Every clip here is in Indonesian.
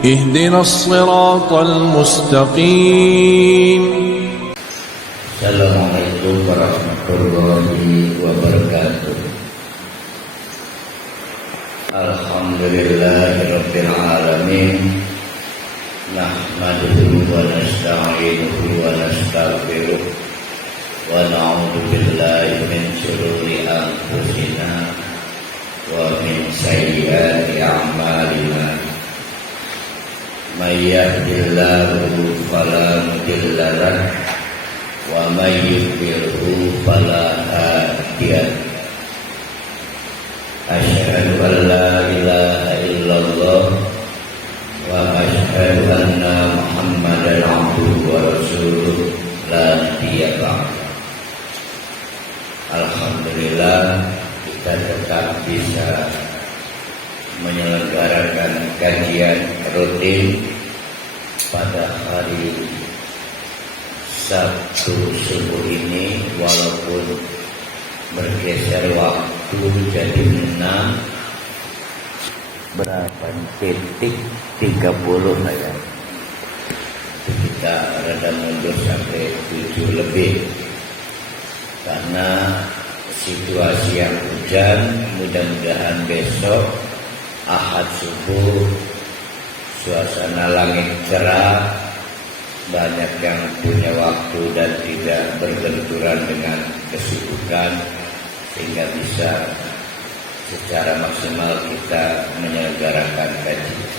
اهدنا الصراط المستقيم. Assalamualaikum warahmatullahi wabarakatuh. Alhamdulillahirabbil alamin. Nahmaduhu wa nasta'inuhu wa nastaghfiruh wa na'udzu billahi min shururi anfusina wa min sayyiati a'malina. May yahdihillahu fala mudilla lahu wa may yudlilhu fala hadiya lahu. Asyhadu an la ilaha illallah wa asyhadu anna Muhammadan abduhu wa rasuluh la nabiyya ba'da. Alhamdulillah kita tetap bisa menyelenggarakan kajian rutin pada hari Sabtu subuh ini, walaupun bergeser waktu jadi 6:30 lah ya. Kita rada mundur sampai 7 lebih karena situasi yang hujan. Mudah-mudahan besok Ahad subuh suasana langit cerah, banyak yang punya waktu dan tidak berbenturan dengan kesibukan, sehingga bisa secara maksimal kita menyelenggarakan kajian.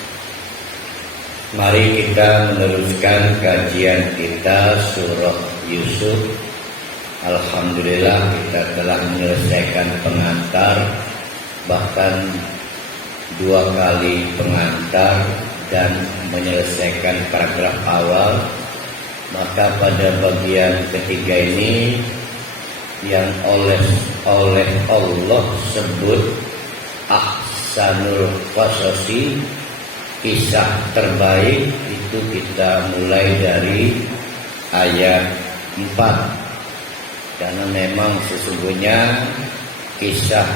Mari kita meneruskan kajian kita surah Yusuf. Alhamdulillah kita telah menyelesaikan pengantar, bahkan 2 kali pengantar dan menyelesaikan paragraf awal. Maka pada bagian ketiga ini yang oleh Allah sebut ahsanul qasasi, kisah terbaik, itu kita mulai dari ayat 4. Karena memang sesungguhnya kisah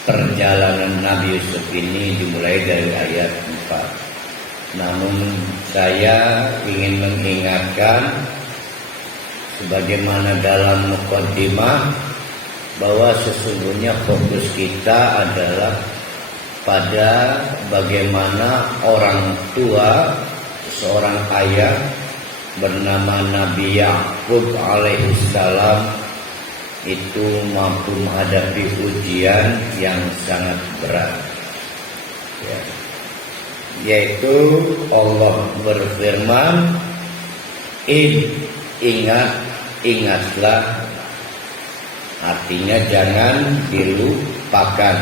perjalanan Nabi Yusuf ini dimulai dari ayat 4. Namun saya ingin mengingatkan, sebagaimana dalam muqaddimah, bahwa sesungguhnya fokus kita adalah pada bagaimana orang tua seorang ayah bernama Nabi Yakub alaihissalam itu mampu menghadapi ujian yang sangat berat, ya. Yaitu Allah berfirman, ingatlah, artinya jangan dilupakan.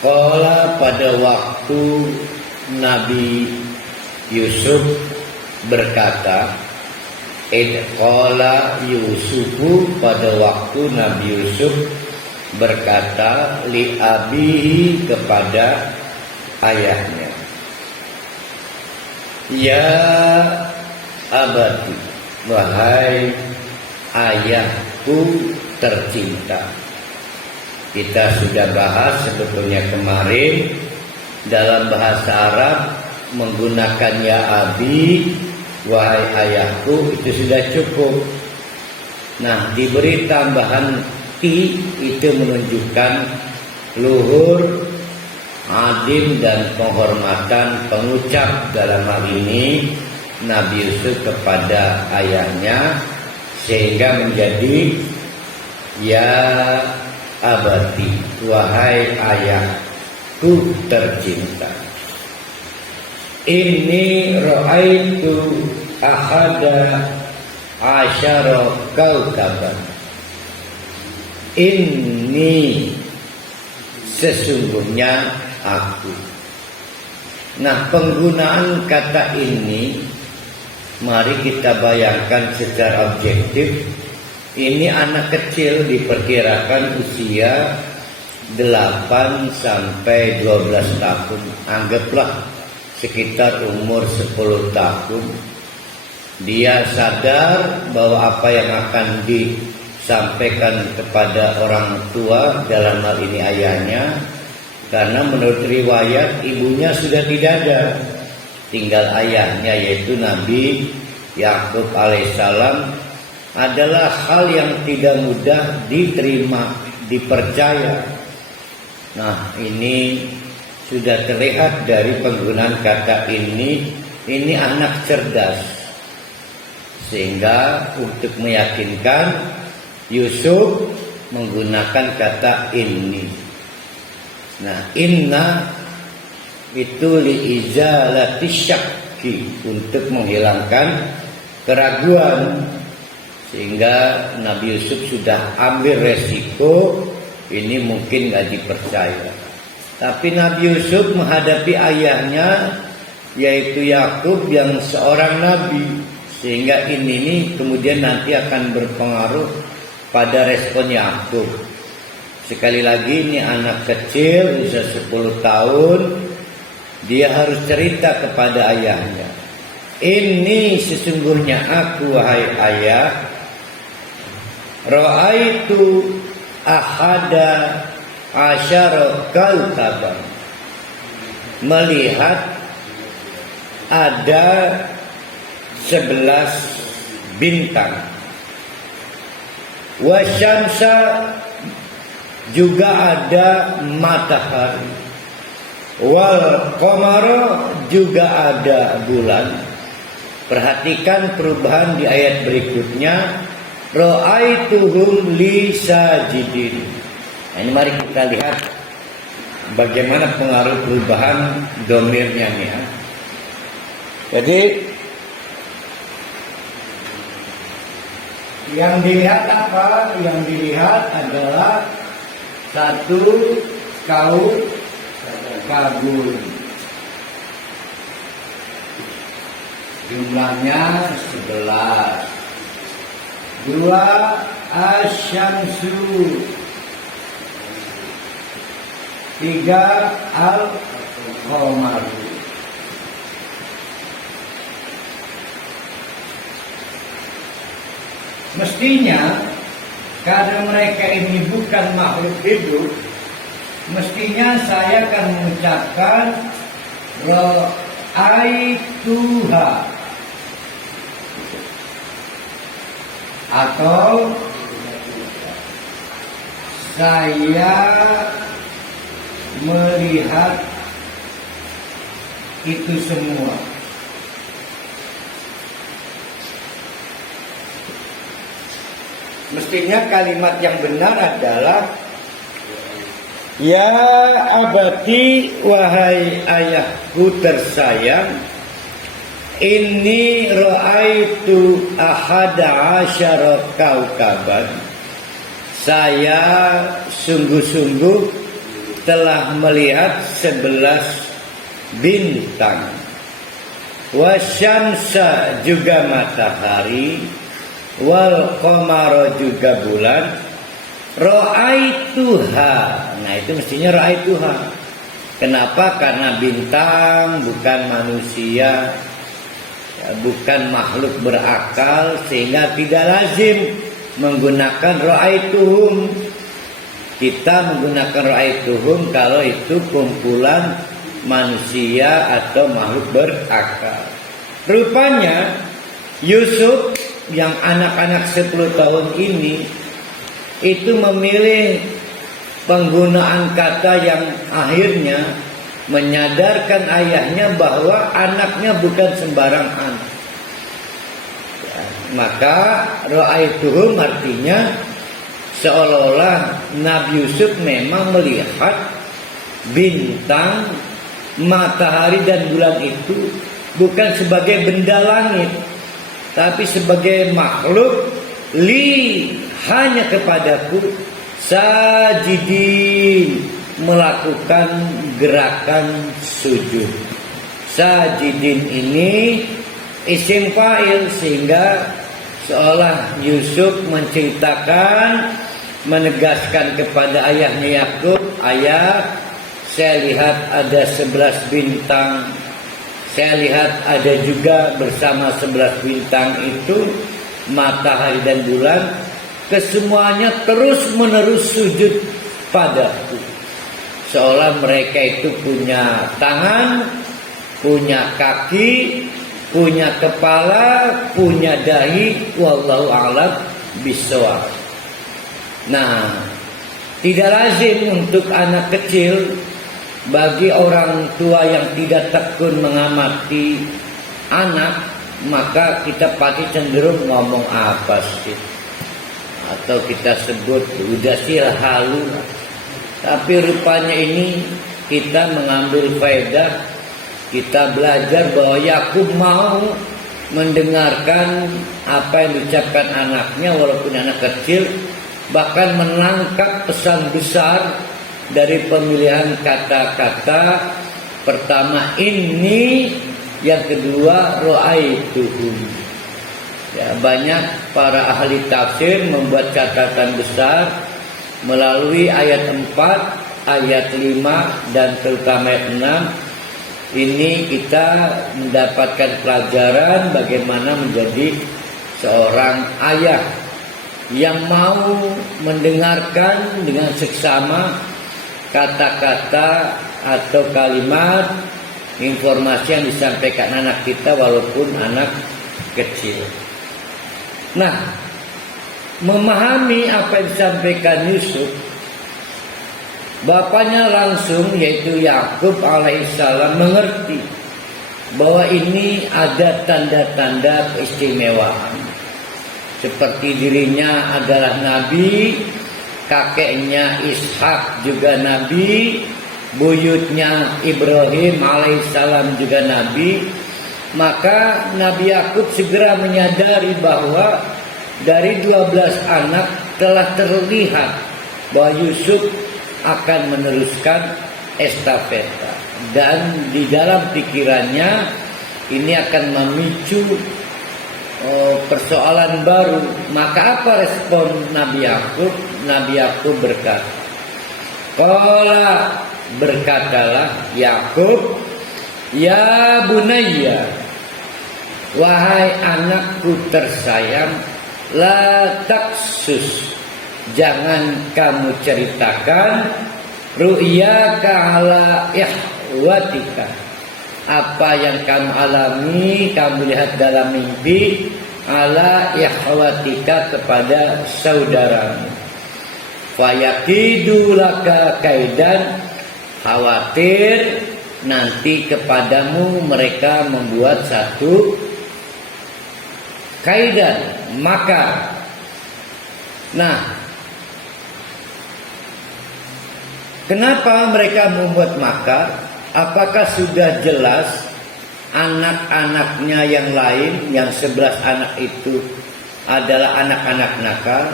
Qala, pada waktu Nabi Yusuf berkata, qala Yusufu, pada waktu Nabi Yusuf berkata li abihi, kepada ayahnya, ya abati, wahai ayahku tercinta. Kita sudah bahas sebetulnya kemarin, dalam bahasa Arab menggunakan ya abi, wahai ayahku, itu sudah cukup. Nah, diberi tambahan ti, itu menunjukkan luhur, adim, dan penghormatan pengucap, dalam hal ini Nabi Yusuf kepada ayahnya, sehingga menjadi ya abati, wahai ayahku tercinta. Ini ra'aitu ahada asyara kaukaban. Ini sesungguhnya aku. Nah, penggunaan kata ini, mari kita bayangkan secara objektif. Ini anak kecil, diperkirakan usia 8 sampai 12 tahun. Anggaplah sekitar umur 10 tahun. Dia sadar bahwa apa yang akan disampaikan kepada orang tua, dalam hal ini ayahnya, Karena menurut riwayat ibunya sudah tidak ada, tinggal ayahnya yaitu Nabi Yakub alaihissalam. Adalah hal yang tidak mudah diterima, dipercaya. Nah, ini sudah terlihat dari penggunaan kata ini anak cerdas. Sehingga untuk meyakinkan, Yusuf menggunakan kata ini. Nah, inna itu liizalati syakki, untuk menghilangkan keraguan. Sehingga Nabi Yusuf sudah ambil resiko, ini mungkin gak dipercaya. Tapi Nabi Yusuf menghadapi ayahnya yaitu Yakub yang seorang nabi, sehingga ini kemudian nanti akan berpengaruh pada respon Yakub. Sekali lagi, ini anak kecil usia 10 tahun, dia harus cerita kepada ayahnya, ini sesungguhnya aku wahai ayah, ra'aitu ahada asyara kaukaban, melihat ada 11 bintang, wasyamsa, juga ada matahari, wal qamara, juga ada bulan. Perhatikan perubahan di ayat berikutnya, ra'aituhum li sajidin. Nah, ini mari kita lihat bagaimana pengaruh perubahan domirnya nih ya. Jadi yang dilihat apa? Yang dilihat adalah satu kaum kabul, jumlahnya 11. Dua, asyamsu. Tiga, al-qamaru. Mestinya karena mereka ini bukan makhluk hidup, mestinya saya akan mengucapkan ra'aituha atau saya melihat itu semua. Mestinya kalimat yang benar adalah ya abati, wahai ayahku tersayang, inni ra'aitu ahada asyara kaukaban, saya sungguh-sungguh telah melihat 11 bintang, wasyamsa, juga matahari, wal qamara, juga bulan, ra'aituha. Nah, itu mestinya ra'aituha. Kenapa? Karena bintang bukan manusia, bukan makhluk berakal, sehingga tidak lazim menggunakan ra'aituhum. Kita menggunakan ra'aituhum kalau itu kumpulan manusia atau makhluk berakal. Rupanya Yusuf yang anak-anak 10 tahun ini itu memilih penggunaan kata yang akhirnya menyadarkan ayahnya bahwa anaknya bukan sembarang anak. Ya, maka ra'aituhum artinya seolah-olah Nabi Yusuf memang melihat bintang, matahari dan bulan itu bukan sebagai benda langit, tapi sebagai makhluk, li, hanya kepadaku, sajidin, melakukan gerakan sujud. Sajidin ini isim fa'il, sehingga seolah Yusuf menceritakan, menegaskan kepada ayahnya Yakub, ayah, saya lihat ada 11 bintang. Saya lihat ada juga bersama 11 bintang itu matahari dan bulan. Kesemuanya terus menerus sujud padaku. seolah mereka itu punya tangan, punya kaki, punya kepala, punya dahi. Wallahu a'lam bishawab. Nah, tidak lazim untuk anak kecil, bagi orang tua yang tidak tekun mengamati anak, maka kita pasti cenderung ngomong apa sih, atau kita sebut udah sih halu. Tapi rupanya ini kita mengambil faedah, kita belajar bahwa Yakub mau mendengarkan apa yang diucapkan anaknya walaupun anak kecil, bahkan menangkap pesan besar dari pemilihan kata-kata. Pertama ini, yang kedua ro'aituhum. Ya, banyak para ahli tafsir membuat catatan besar melalui ayat 4, ayat 5 dan terutama ayat 6. Ini kita mendapatkan pelajaran bagaimana menjadi seorang ayah yang mau mendengarkan dengan seksama kata-kata atau kalimat informasi yang disampaikan anak kita walaupun anak kecil. Nah, memahami apa yang disampaikan Yusuf, bapaknya langsung yaitu Yakub alaihissalam mengerti bahwa ini ada tanda-tanda keistimewaan. Seperti dirinya adalah nabi, kakeknya Ishak juga nabi, buyutnya Ibrahim alaihissalam juga nabi. Maka Nabi Yakub segera menyadari bahwa dari 12 anak telah terlihat bahwa Yusuf akan meneruskan estafeta, dan di dalam pikirannya ini akan memicu persoalan baru. Maka apa respon Nabi Yakub? Nabi Yakub berkata, "Qala," berkatalah Yakub, "Ya bunayya, wahai anakku tersayang, la taksus, jangan kamu ceritakan ru'yaka ala ihwatika, apa yang kamu alami, kamu lihat dalam mimpi, ala ihwatika, kepada saudaramu. Fayakidu laka kaidan, khawatir nanti kepadamu mereka membuat satu kaidan, makar." Nah, kenapa mereka membuat makar? Apakah sudah jelas anak-anaknya yang lain, yang 11 anak itu adalah anak-anak nakal?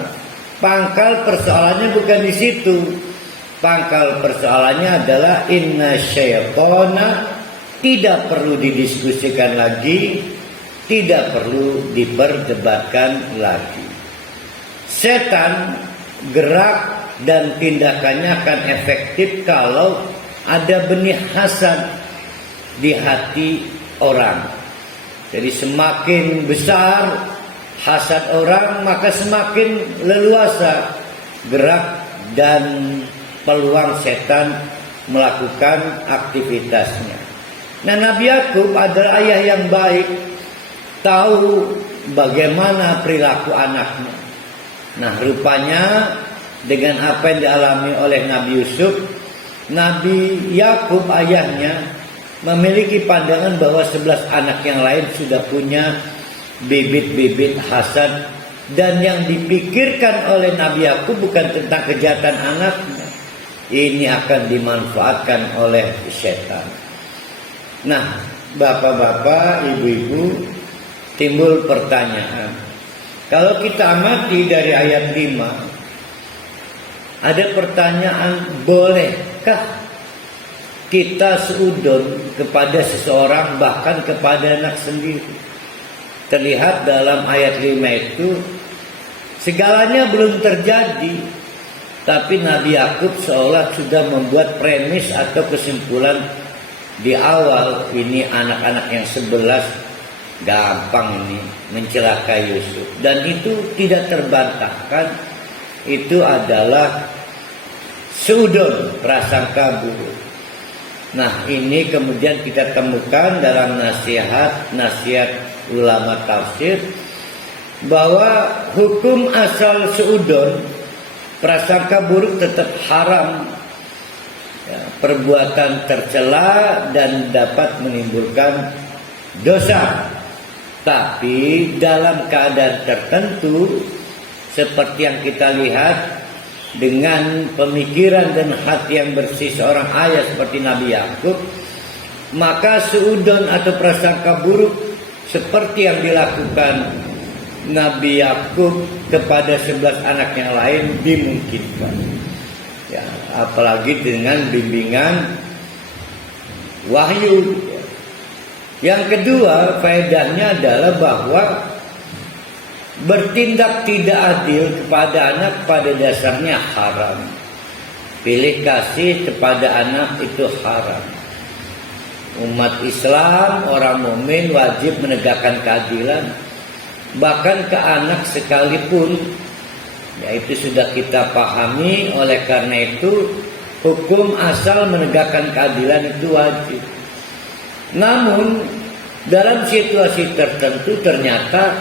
Pangkal persoalannya bukan di situ. Pangkal persoalannya adalah inna syaitana, tidak perlu didiskusikan lagi, tidak perlu diperdebatkan lagi. Setan gerak dan tindakannya akan efektif kalau ada benih hasad di hati orang. Jadi semakin besar hasad orang, maka semakin leluasa gerak dan peluang setan melakukan aktivitasnya. Nah, Nabi Yakub adalah ayah yang baik, tahu bagaimana perilaku anaknya. Nah, rupanya dengan apa yang dialami oleh Nabi Yusuf, Nabi Yakub ayahnya memiliki pandangan bahwa 11 anak yang lain sudah punya bibit-bibit hasad, dan yang dipikirkan oleh Nabi Yakub bukan tentang kejahatan anaknya, ini akan dimanfaatkan oleh setan. Nah, bapak-bapak, ibu-ibu, timbul pertanyaan. Kalau kita amati dari ayat 5, ada pertanyaan, bolehkah kita seudon kepada seseorang, bahkan kepada anak sendiri? Terlihat dalam ayat 5 itu segalanya belum terjadi, tapi Nabi Yakub seolah sudah membuat premis atau kesimpulan di awal, ini anak-anak yang 11 gampang ini mencelakai Yusuf, dan itu tidak terbantahkan. Itu adalah Suudon, prasangka buruk. Nah, ini kemudian kita temukan dalam nasihat ulama tafsir bahwa hukum asal suudon, prasangka buruk tetap haram, ya, perbuatan tercela dan dapat menimbulkan dosa. Tapi dalam keadaan tertentu seperti yang kita lihat dengan pemikiran dan hati yang bersih seorang ayah seperti Nabi Yakub, maka suudon atau prasangka buruk seperti yang dilakukan Nabi Yakub kepada 11 anak yang lain dimungkinkan. Ya, apalagi dengan bimbingan wahyu. Yang kedua, faedahnya adalah bahwa bertindak tidak adil kepada anak pada dasarnya haram. Pilih kasih kepada anak itu haram. Umat Islam, orang mukmin wajib menegakkan keadilan, bahkan ke anak sekalipun. Yaitu sudah kita pahami. Oleh karena itu hukum asal menegakkan keadilan itu wajib. Namun dalam situasi tertentu ternyata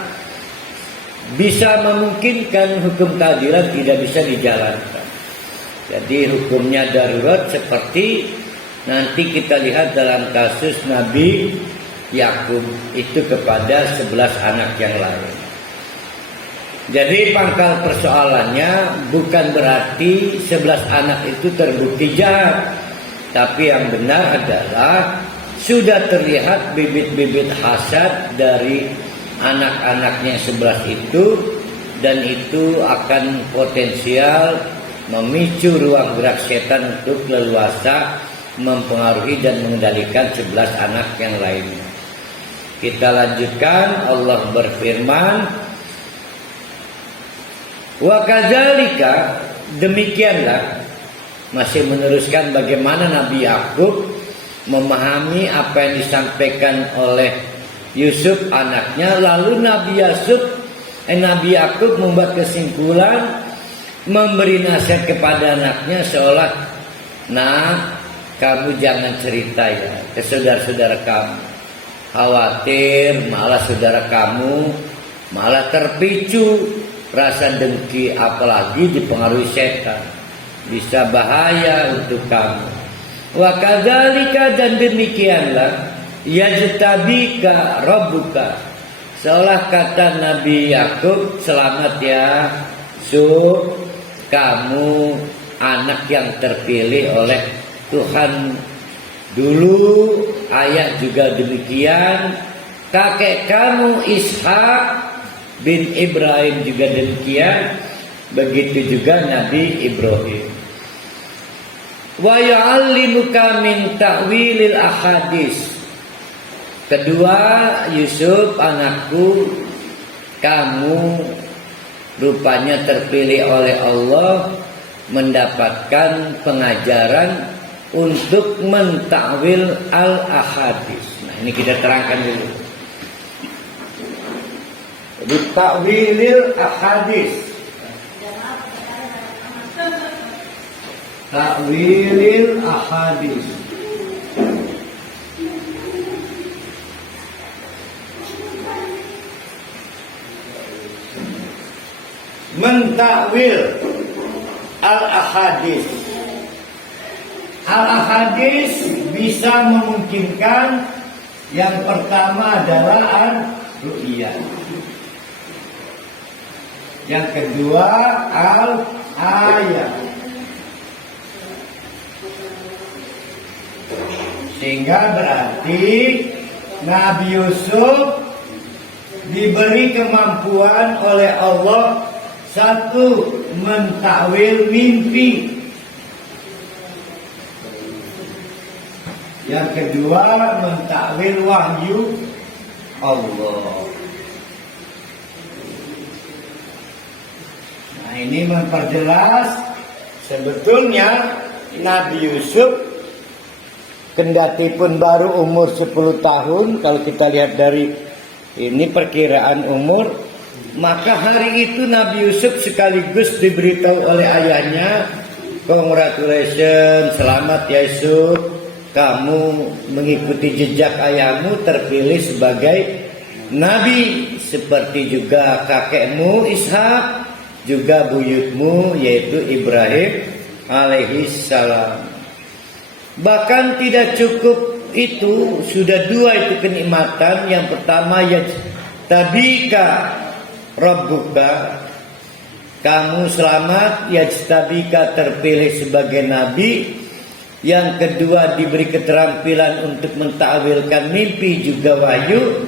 bisa memungkinkan hukum keadilan tidak bisa dijalankan. Jadi hukumnya darurat seperti nanti kita lihat dalam kasus Nabi Yakub itu kepada 11 anak yang lain. Jadi pangkal persoalannya bukan berarti 11 anak itu terbukti jahat, tapi yang benar adalah sudah terlihat bibit-bibit hasad dari anak-anaknya 11 itu, dan itu akan potensial memicu ruang gerak setan untuk leluasa mempengaruhi dan mengendalikan 11 anak yang lainnya. Kita lanjutkan. Allah berfirman, wa kadzalika, demikianlah, masih meneruskan bagaimana Nabi Yakub memahami apa yang disampaikan oleh Yusuf anaknya. Lalu Nabi Yakub membuat kesimpulan, memberi nasihat kepada anaknya seolah, nah, kamu jangan cerita ya ke saudara-saudara kamu, khawatir malah saudara kamu malah terpicu rasa dengki, apalagi dipengaruhi setan, bisa bahaya untuk kamu. Wa kadzalika, dan demikianlah, yajtabika rabbuka, seolah kata Nabi Yakub, selamat ya Sub, kamu anak yang terpilih oleh Tuhan. Dulu ayah juga demikian, kakek kamu Ishak bin Ibrahim juga demikian, begitu juga Nabi Ibrahim. Wa ya'allimuka min ta'wilil ahadits. Kedua, Yusuf anakku, kamu rupanya terpilih oleh Allah mendapatkan pengajaran untuk mentakwil al-ahadits. Nah, ini kita terangkan dulu. Jadi takwilil ahadits, takwilil ahadits, mentakwil al-ahadits. Al-ahadits bisa memungkinkan, yang pertama adalah al-ru'yah, yang kedua al-ayat. Sehingga berarti Nabi Yusuf diberi kemampuan oleh Allah, satu, mentakwil mimpi, yang kedua mentakwil wahyu Allah. Nah, ini memperjelas sebetulnya Nabi Yusuf kendati pun baru umur 10 tahun, kalau kita lihat dari ini perkiraan umur, maka hari itu Nabi Yusuf sekaligus diberitahu oleh ayahnya Congratulations, selamat ya Yusuf. Kamu mengikuti jejak ayahmu terpilih sebagai nabi, seperti juga kakekmu Ishak, juga buyutmu yaitu Ibrahim alaihi salam. Bahkan tidak cukup itu, sudah dua itu kenikmatan. Yang pertama ya tabika rabbuka, kamu selamat, ya tabika terpilih sebagai nabi. Yang kedua diberi keterampilan untuk mentakwilkan mimpi juga wahyu.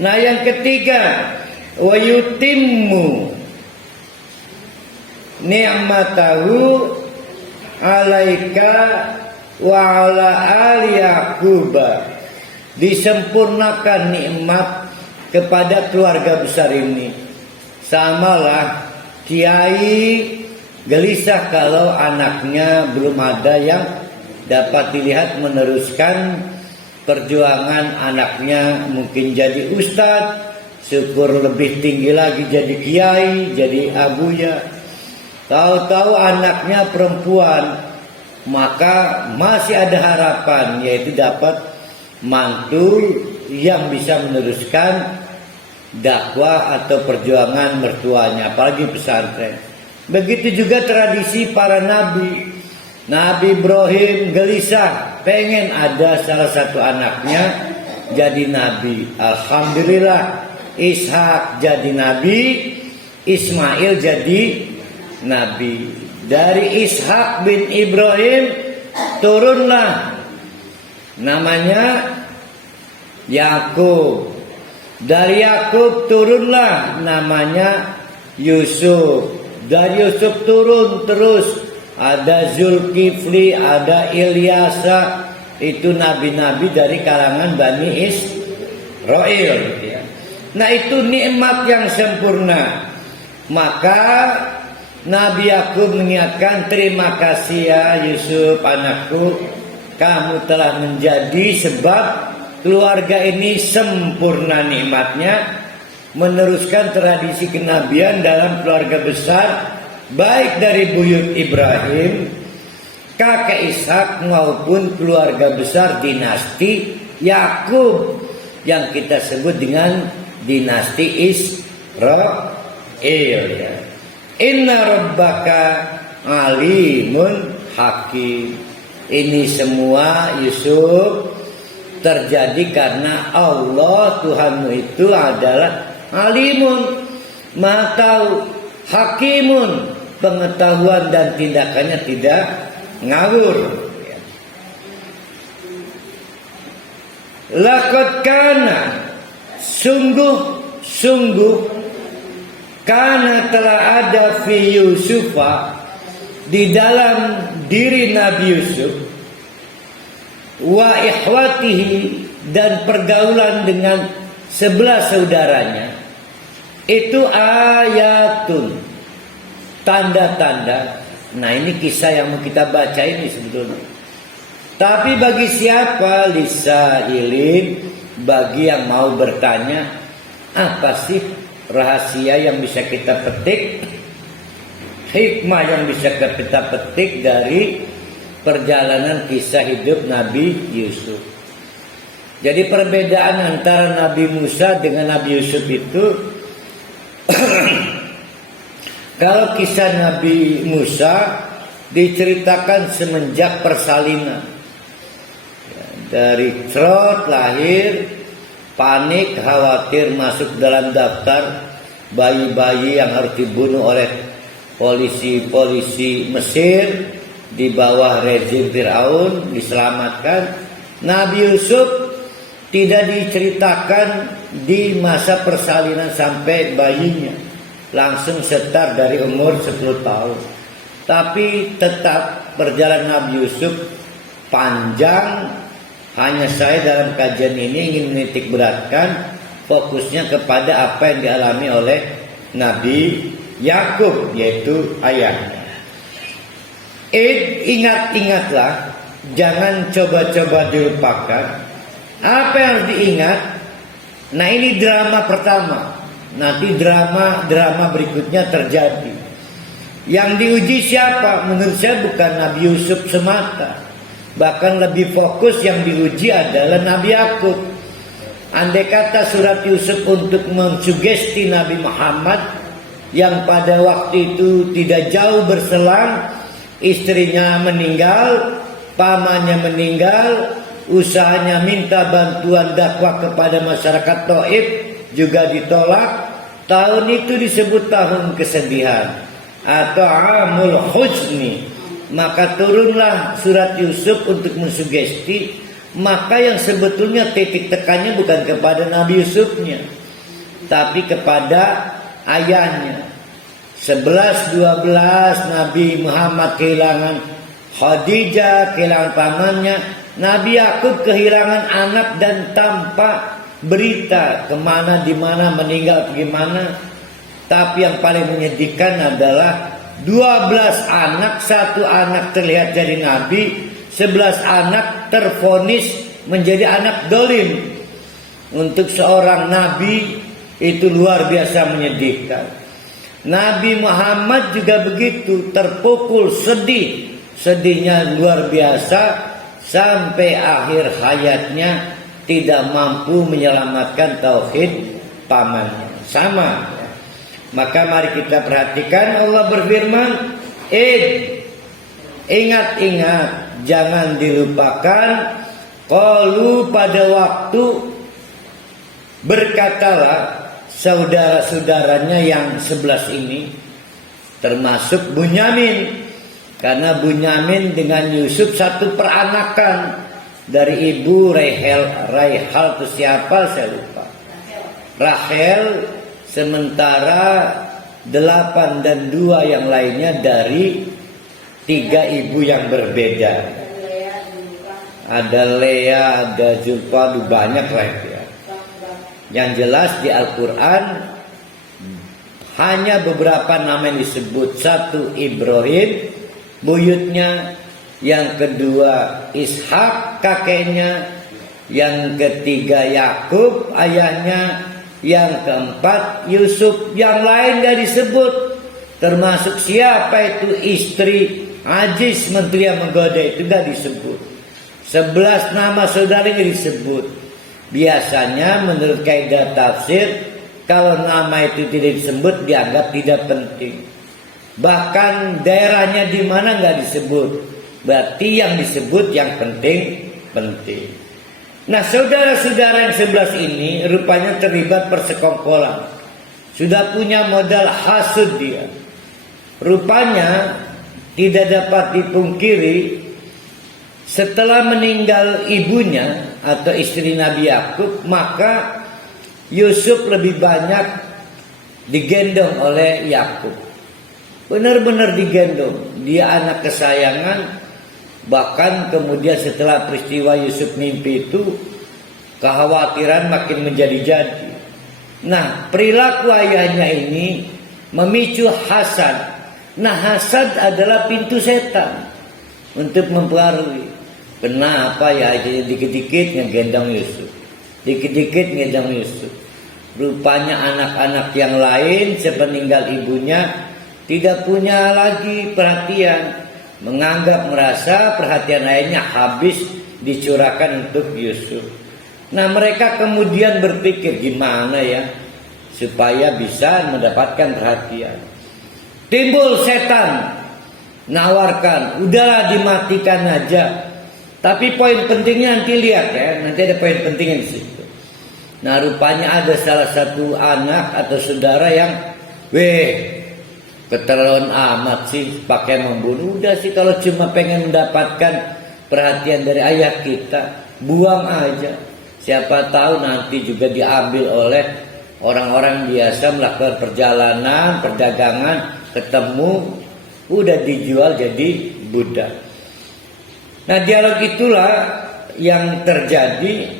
Nah yang ketiga wa yutimmu ni'matahu alaika wa ala ali Yaqub, disempurnakan nikmat kepada keluarga besar ini. Samalah kiai gelisah kalau anaknya belum ada yang dapat dilihat meneruskan perjuangan anaknya, mungkin jadi ustadz, syukur lebih tinggi lagi jadi kiai, jadi abuya. Tahu-tahu anaknya perempuan, maka masih ada harapan, yaitu dapat mantu yang bisa meneruskan dakwah atau perjuangan mertuanya, apalagi pesantren. Begitu juga tradisi para nabi. Nabi Ibrahim gelisah pengen ada salah satu anaknya jadi nabi. Alhamdulillah Ishak jadi nabi, Ismail jadi nabi. Dari Ishak bin Ibrahim turunlah namanya Yakub. Dari Yakub turunlah namanya Yusuf. Dari Yusuf turun terus ada Zulkifli, ada Ilyasa. Itu nabi-nabi dari kalangan Bani Israel. Nah itu nikmat yang sempurna. Maka Nabi Yakub mengingatkan, terima kasih ya Yusuf anakku, kamu telah menjadi sebab keluarga ini sempurna nikmatnya, meneruskan tradisi kenabian dalam keluarga besar, baik dari buyut Ibrahim, kakek Ishak maupun keluarga besar dinasti Yakub yang kita sebut dengan dinasti Israel ya. Inna rabbaka alimun hakim. Ini semua Yusuf terjadi karena Allah Tuhanmu itu adalah alimun, maha tahu, hakimun, pengetahuan dan tindakannya tidak ngawur. Laqad kana, sungguh karena telah ada fi Yusufa, di dalam diri Nabi Yusuf, wa ikhwatihi, dan pergaulan dengan 11 saudaranya, itu ayatun, tanda-tanda. Nah ini kisah yang mau kita baca ini sebetulnya. Tapi bagi siapa lisailin, bagi yang mau bertanya, apa sih rahasia yang bisa kita petik, hikmah yang bisa kita petik dari perjalanan kisah hidup Nabi Yusuf. Jadi perbedaan antara Nabi Musa dengan Nabi Yusuf itu kalau kisah Nabi Musa diceritakan semenjak persalinan, dari Crot lahir, panik, khawatir masuk dalam daftar bayi-bayi yang harus dibunuh oleh polisi-polisi Mesir di bawah rezim Fir'aun, diselamatkan. Nabi Yusuf tidak diceritakan di masa persalinan sampai bayinya, langsung setar dari umur 10 tahun. Tapi tetap perjalanan Nabi Yusuf panjang. Hanya saya dalam kajian ini ingin menitik beratkan fokusnya kepada apa yang dialami oleh Nabi Yakub, yaitu ayahnya. Ingat-ingatlah, jangan coba-coba dilupakan. Apa yang harus diingat? Nah ini drama pertama. Nanti drama berikutnya terjadi. Yang diuji siapa? Menurut saya bukan Nabi Yusuf semata. Bahkan lebih fokus yang diuji adalah Nabi Yakub. Andai kata surat Yusuf untuk mensugesti Nabi Muhammad yang pada waktu itu tidak jauh berselang istrinya meninggal, pamannya meninggal, usahanya minta bantuan dakwah kepada masyarakat Taif juga ditolak. Tahun itu disebut tahun kesedihan atau amul huzni. Maka turunlah surat Yusuf untuk mensugesti. Maka yang sebetulnya titik tekannya bukan kepada Nabi Yusufnya, tapi kepada ayahnya. 11-12 Nabi Muhammad kehilangan Khadijah, kehilangan pamannya. Nabi Yakub kehilangan anak dan tanpa berita kemana, di mana, meninggal bagaimana. Tapi yang paling menyedihkan adalah 12 anak, 1 anak terlihat jadi nabi, 11 anak tervonis menjadi anak dolim. Untuk seorang nabi itu luar biasa menyedihkan. Nabi Muhammad juga begitu, terpukul, sedih. Sedihnya luar biasa sampai akhir hayatnya tidak mampu menyelamatkan tauhid pamannya. Sama. Maka mari kita perhatikan Allah berfirman, ingat-ingat, jangan dilupakan. Qalu, pada waktu berkatalah saudara-saudaranya yang 11 ini, termasuk Bunyamin, karena Bunyamin dengan Yusuf satu peranakan dari ibu Rahel itu siapa saya lupa, Rahel, sementara 8 dan 2 yang lainnya dari 3 ibu yang berbeda. Ada Lea, ada Zulfa, banyak lah ya. Yang jelas di Al-Quran hanya beberapa nama yang disebut. 1 Ibrahim, buyutnya. Yang kedua Ishak, kakeknya. Yang ketiga Yakub, ayahnya. Yang keempat Yusuf. Yang lain gak disebut. Termasuk siapa itu istri Aziz, menteri yang menggoda, itu gak disebut. 11 nama saudara yang disebut. Biasanya menurut kaidah tafsir, kalau nama itu tidak disebut dianggap tidak penting. Bahkan daerahnya di mana nggak disebut. Berarti yang disebut yang penting. Nah, saudara-saudara yang 11 ini rupanya terlibat persekongkolan. Sudah punya modal hasud dia. Rupanya tidak dapat dipungkiri, setelah meninggal ibunya atau istri Nabi Yakub, maka Yusuf lebih banyak digendong oleh Yakub. Benar-benar digendong. Dia anak kesayangan. Bahkan kemudian setelah peristiwa Yusuf mimpi itu, kekhawatiran makin menjadi-jadi. Nah, perilaku ayahnya ini memicu hasad. Nah, hasad adalah pintu setan untuk mempengaruhi. Kenapa ya dikit-dikit ngegendong Yusuf, dikit-dikit ngegendong Yusuf. Rupanya anak-anak yang lain sepeninggal ibunya tidak punya lagi perhatian, menganggap merasa perhatian ayahnya habis dicurahkan untuk Yusuf. Nah, mereka kemudian berpikir gimana ya supaya bisa mendapatkan perhatian. Timbul setan nawarkan, udahlah dimatikan aja. Tapi poin pentingnya nanti lihat ya, nanti ada poin pentingnya di situ. Nah, rupanya ada salah satu anak atau saudara yang, keterlaluan amat sih pakai membunuh. Udah sih, kalau cuma pengen mendapatkan perhatian dari ayah kita, buang aja. Siapa tahu nanti juga diambil oleh orang-orang biasa melakukan perjalanan, perdagangan, ketemu, udah dijual jadi budak. Nah, dialog itulah yang terjadi.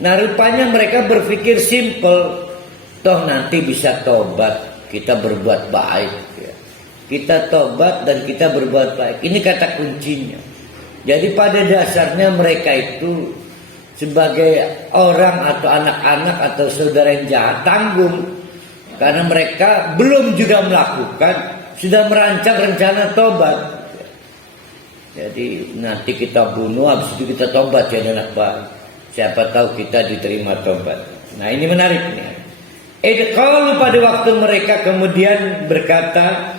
Nah, rupanya mereka berpikir simpel, toh nanti bisa tobat, kita berbuat baik ya. Kita tobat dan kita berbuat baik. Ini kata kuncinya. Jadi pada dasarnya mereka itu sebagai orang atau anak-anak atau saudara yang jahat tanggung, karena mereka belum juga melakukan, sudah merancang rencana tobat. Jadi nanti kita bunuh, habis itu kita tobat jadi anak baik. Siapa tahu kita diterima tobat. Nah ini menarik nih. Kalau pada waktu mereka kemudian berkata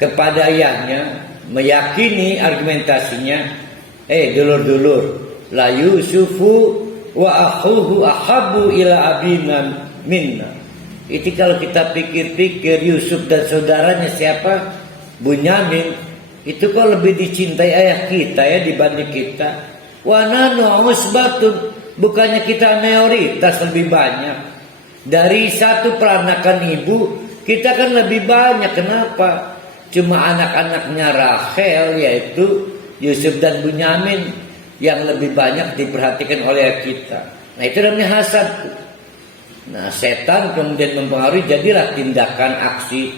kepada ayahnya, meyakini argumentasinya, dulur-dulur, la Yusufu wa akhuhu ahabbu ila abina minna. Itu kalau kita pikir-pikir, Yusuf dan saudaranya siapa? Bunyamin, itu kok lebih dicintai ayah kita ya dibanding kita. Wa nanu usbatun, bukannya kita mayoritas lebih banyak. Dari satu peranakan ibu, kita kan lebih banyak. Kenapa? Cuma anak-anaknya Rachel, yaitu Yusuf dan Bunyamin, yang lebih banyak diperhatikan oleh kita. Nah itu namanya hasad. Nah setan kemudian mempengaruhi, jadilah tindakan aksi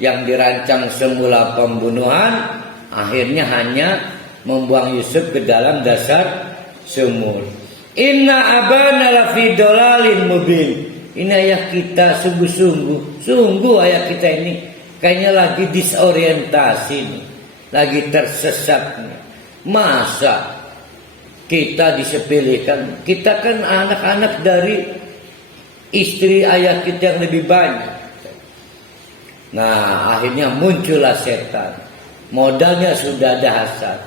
yang dirancang semula pembunuhan, akhirnya hanya membuang Yusuf ke dalam dasar sumur. Inna abana lafi dolalin mubin. Ini ayah kita sungguh ayah kita ini kayaknya lagi disorientasi nih, lagi tersesat nih. Masa kita disepelekan? Kita kan anak-anak dari istri ayah kita yang lebih banyak. Nah akhirnya muncullah setan. Modalnya sudah ada hasad.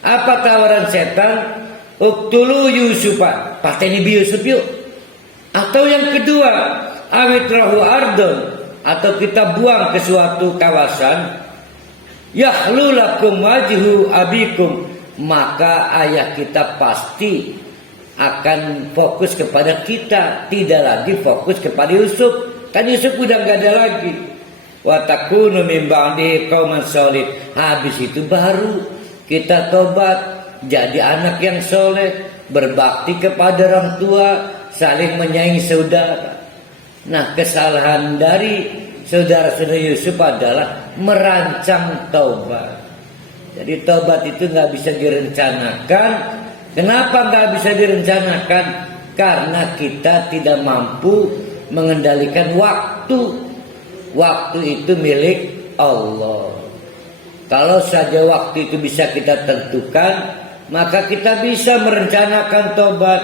Apa tawaran setan? Uktulu Yusufa, pateni bi Yusuf yuk. Atau yang kedua, awitrahu ardon, atau kita buang ke suatu kawasan, yahlulakum wajhu abikum, maka ayah kita pasti akan fokus kepada kita, tidak lagi fokus kepada Yusuf. Kan Yusuf udah gak ada lagi. Wa takunu min ba'di qauman sholih. Habis itu baru kita tobat, jadi anak yang soleh, berbakti kepada orang tua, saling menyayangi saudara. Nah kesalahan dari saudara-saudara Yusuf adalah merancang taubat. Jadi taubat itu gak bisa direncanakan. Kenapa gak bisa direncanakan? Karena kita tidak mampu mengendalikan waktu. Waktu itu milik Allah. Kalau saja waktu itu bisa kita tentukan, maka kita bisa merencanakan taubat.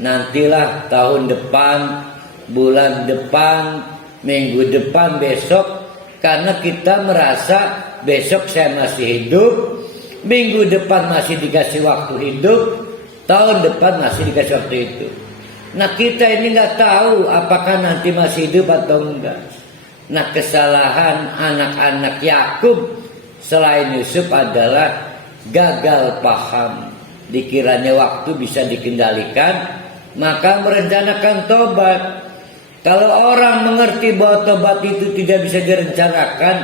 Nantilah tahun depan, bulan depan, minggu depan, besok. Karena kita merasa besok saya masih hidup, minggu depan masih dikasih waktu hidup, tahun depan masih dikasih waktu hidup. Nah kita ini gak tahu apakah nanti masih hidup atau enggak. Nah kesalahan anak-anak Yakub selain Yusuf adalah gagal paham. Dikiranya waktu bisa dikendalikan, maka merencanakan tobat. Kalau orang mengerti bahwa tobat itu tidak bisa direncanakan,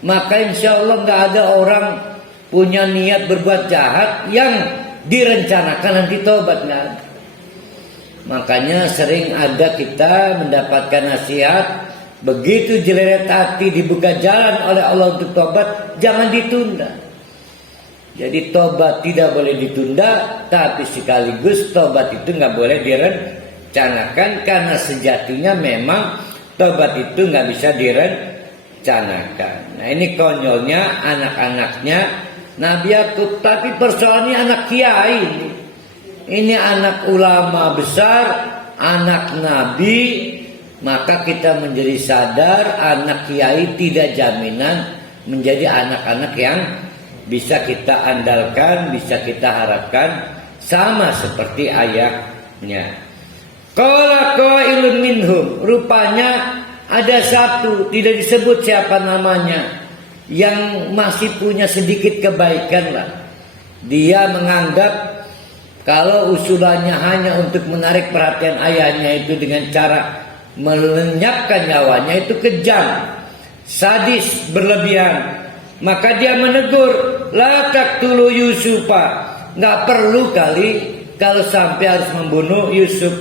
maka insya Allah gak ada orang punya niat berbuat jahat yang direncanakan nanti tobat. Gak ada. Makanya sering ada kita mendapatkan nasihat, begitu jeleret hati dibuka jalan oleh Allah untuk tobat, jangan ditunda. Jadi tobat tidak boleh ditunda, tapi sekaligus tobat itu nggak boleh direncanakan, karena sejatinya memang tobat itu nggak bisa direncanakan. Nah ini konyolnya anak-anaknya Nabi Yakub, tapi persoalannya anak kiai. Ini anak ulama besar, anak Nabi. Maka kita menjadi sadar anak kiai tidak jaminan menjadi anak-anak yang bisa kita andalkan, bisa kita harapkan, sama seperti ayahnya. Qala qailun minhum, rupanya ada satu, tidak disebut siapa namanya, yang masih punya sedikit kebaikan lah. Dia menganggap kalau usulannya hanya untuk menarik perhatian ayahnya itu dengan cara melenyapkan nyawanya, itu kejam, sadis, berlebihan. Maka dia menegur, la taqtulu Yusufa, nggak perlu kali kalau sampai harus membunuh Yusuf.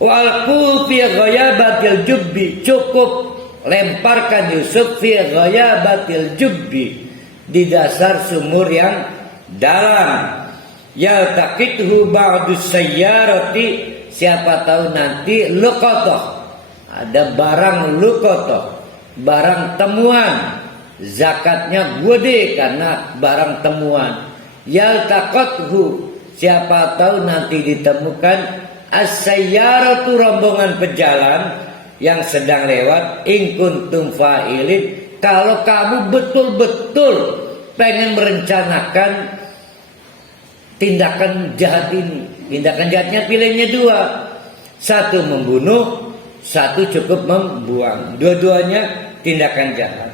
Walqu fi ghayabatil jubbi, cukup lemparkan Yusuf fi ghayabatil jubbi, di dasar sumur yang dalam. Yaltaqithu ba'du sayyarati, siapa tahu nanti luqatah, ada barang luqatah, barang temuan zakatnya gede karena barang temuan. Yaltaqathu, siapa tahu nanti ditemukan as-sayyaratu, rombongan pejalan yang sedang lewat. In kuntum fa'ilin, kalau kamu betul-betul pengen merencanakan tindakan jahat ini. Tindakan jahatnya pilihnya dua. Satu membunuh, satu cukup membuang. Dua-duanya tindakan jahat.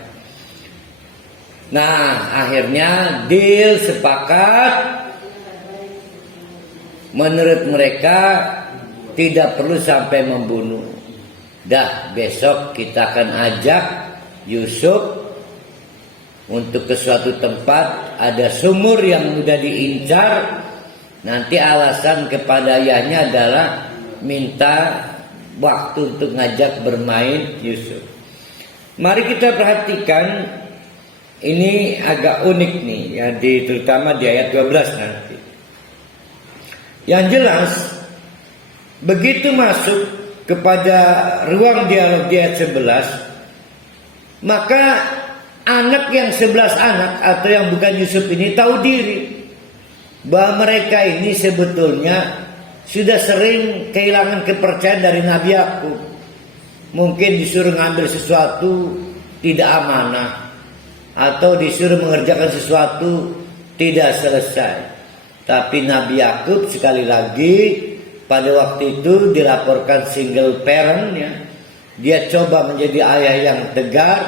Nah, akhirnya deal, sepakat. Menurut mereka tidak perlu sampai membunuh. Dah, besok kita akan ajak Yusuf untuk ke suatu tempat, ada sumur yang mudah diincar. Nanti alasan kepada ayahnya adalah minta waktu untuk ngajak bermain Yusuf. Mari kita perhatikan, ini agak unik nih ya, terutama di ayat 12 nanti. Yang jelas, begitu masuk kepada ruang dialog di ayat 11, maka anak yang 11 anak atau yang bukan Yusuf ini tahu diri bahwa mereka ini sebetulnya sudah sering kehilangan kepercayaan dari Nabi Yakub. Mungkin disuruh ngambil sesuatu tidak amanah, atau disuruh mengerjakan sesuatu tidak selesai. Tapi Nabi Yakub sekali lagi pada waktu itu dilaporkan single parent ya. Dia coba menjadi ayah yang tegar,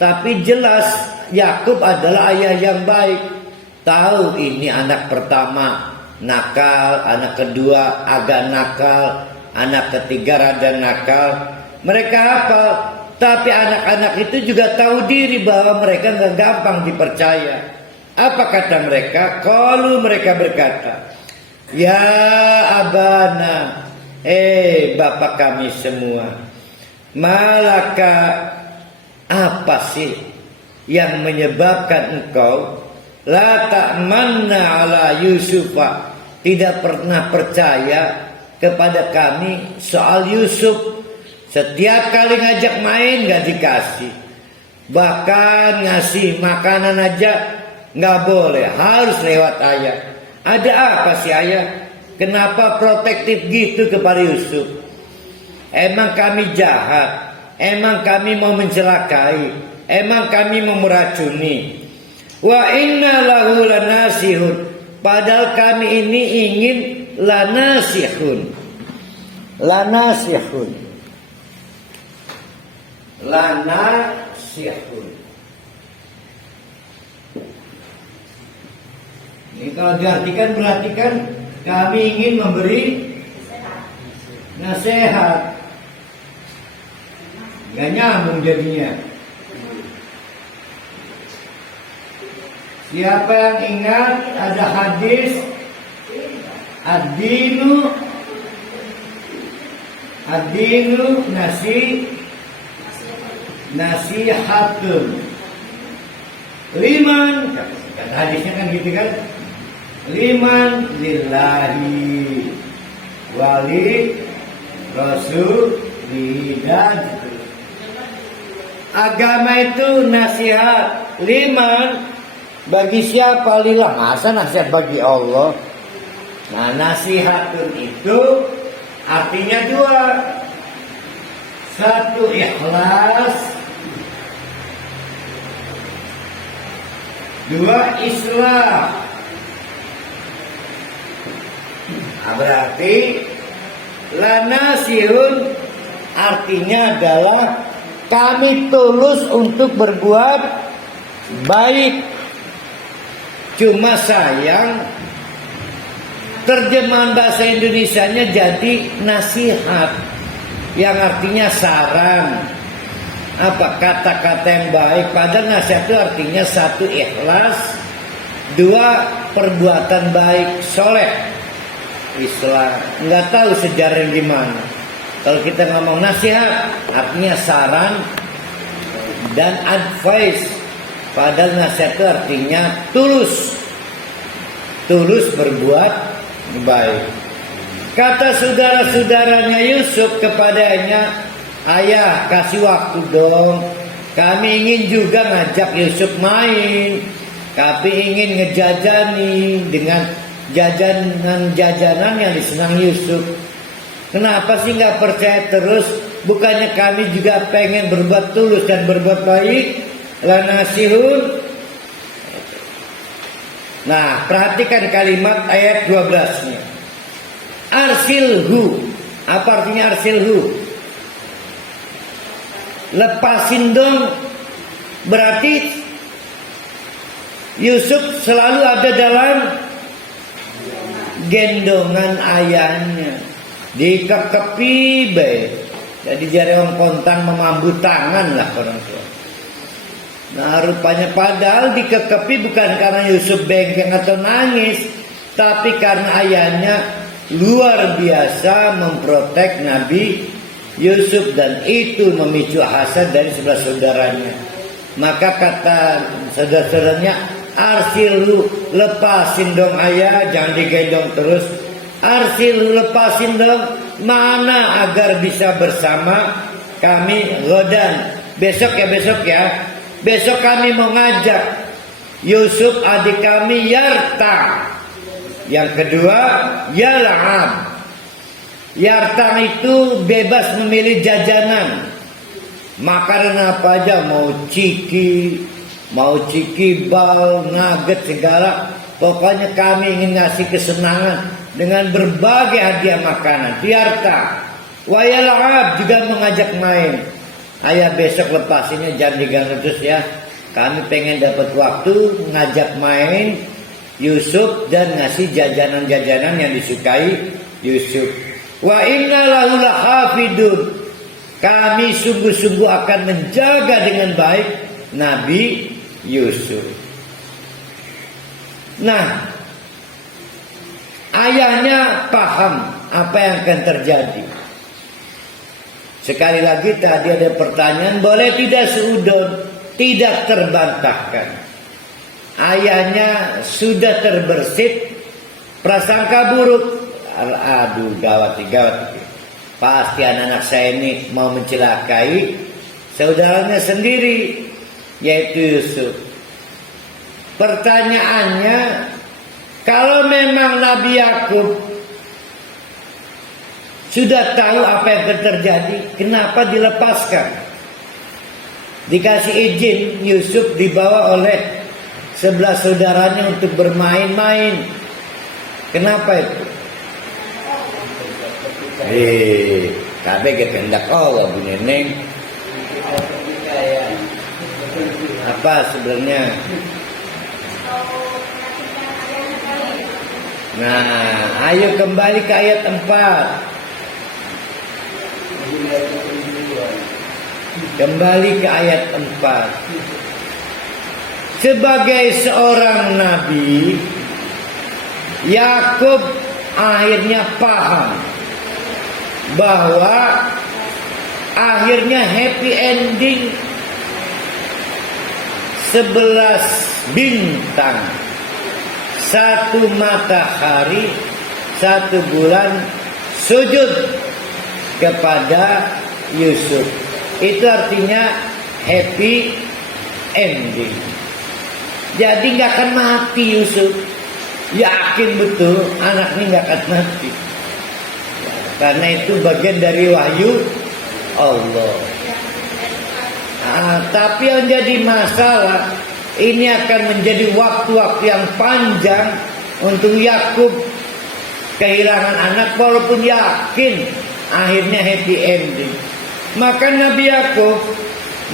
tapi jelas Yakub adalah ayah yang baik. Tahu ini anak pertama nakal, anak kedua agak nakal, anak ketiga rada nakal. Mereka apa? Tapi anak-anak itu juga tahu diri bahwa mereka nggak gampang dipercaya. Apa kata mereka? Kalau mereka berkata, ya abana, bapak kami semua, malaka, apa sih yang menyebabkan engkau la ta'manna ala Yusufa, tidak pernah percaya kepada kami soal Yusuf? Setiap kali ngajak main gak dikasih, bahkan ngasih makanan aja gak boleh, harus lewat ayah. Ada apa sih ayah? Kenapa protektif gitu kepada Yusuf? Emang kami jahat? Emang kami mau mencelakai? Emang kami mau meracuni? Wa inna lahu lanasihun, padahal kami ini ingin lanasihun. Lanasihun. Lanasihun. Ini kalau diartikan, perhatikan, kami ingin memberi nasihat. Gak nyambung jadinya. Siapa yang ingat ada hadis ad-dinu nasihatun liman, kan hadisnya kan gitu kan, liman lillahi wali rasulillah. Agama itu nasihat liman, bagi siapa? Lillah, masa nasihat bagi Allah? Nah, nasihatun itu artinya dua. Satu ikhlas, dua islah. Nah, berarti lanasihun artinya adalah kami tulus untuk berbuat baik. Cuma sayang terjemahan bahasa Indonesianya jadi nasihat, yang artinya saran, apa kata-kata yang baik. Padahal nasihat itu artinya satu ikhlas, dua perbuatan baik, soleh, Islam. Nggak tahu sejarah gimana. Kalau kita ngomong nasihat artinya saran dan advice. Padahal nasihat itu artinya tulus berbuat baik. Kata saudara-saudaranya Yusuf kepadanya, ayah kasih waktu dong, Kami ingin juga ngajak Yusuf main. Kami ingin ngejajani dengan jajanan-jajanan yang disenang Yusuf. Kenapa sih nggak percaya terus? Bukannya kami juga pengen berbuat tulus dan berbuat baik? Lanasihun. Nah, perhatikan kalimat ayat 12-nya. Arsilhu. Apa artinya arsilhu? Lepasin dong. Berarti Yusuf selalu ada dalam gendongan ayahnya. Dikekepi baik. Jadi jari orang kontang memambu tangan lah orang tua. Nah, rupanya padahal dikekepi bukan karena Yusuf bengkeng atau nangis, tapi karena ayahnya luar biasa memprotek Nabi Yusuf, dan itu memicu hasad dari sebelah saudaranya. Maka kata saudara-saudaranya, arsilu, lepasin dong ayah, jangan digendong terus. Arsilu, lepasin dong, mana agar bisa bersama kami godan. Besok ya. Besok kami mau ngajak Yusuf adik kami yarta. Yang kedua, yal'ab. Yarta itu bebas memilih jajanan. Makanan apa aja, mau ciki bal, nugget segala. Pokoknya kami ingin ngasih kesenangan dengan berbagai hadiah makanan. Yarta. Wa yal'ab juga mengajak main. Ayah besok lepasinnya jangan diganggu terus ya. Kami pengen dapat waktu ngajak main Yusuf dan ngasih jajanan-jajanan yang disukai Yusuf. Wa inna lahu lahafidun. Kami sungguh-sungguh akan menjaga dengan baik Nabi Yusuf. Nah, ayahnya paham apa yang akan terjadi. Sekali lagi tadi ada pertanyaan, boleh tidak seudon? Tidak terbantahkan. Ayahnya sudah terbersit prasangka buruk. Aduh, gawat. Pasti anak-anak saya ini mau mencelakai saudaranya sendiri, yaitu Yusuf. Pertanyaannya, kalau memang Nabi Yakub sudah tahu apa yang akan terjadi, kenapa dilepaskan? Dikasih izin Yusuf dibawa oleh 11 saudaranya untuk bermain-main. Kenapa itu? Tapi kehendak Allah Bu Neneng. Apa sebenarnya? Nah, ayo kembali ke ayat 4. Kembali ke ayat 4. Sebagai seorang nabi, Yakub akhirnya paham bahwa akhirnya happy ending 11 bintang, 1 matahari, 1 bulan sujud kepada Yusuf. Itu artinya happy ending. Jadi gak akan mati Yusuf. Yakin betul anaknya gak akan mati. Karena itu bagian dari wahyu Allah. Tapi yang jadi masalah, ini akan menjadi waktu-waktu yang panjang untuk Yakub kehilangan anak, walaupun yakin akhirnya happy ending. Maka Nabi Yakub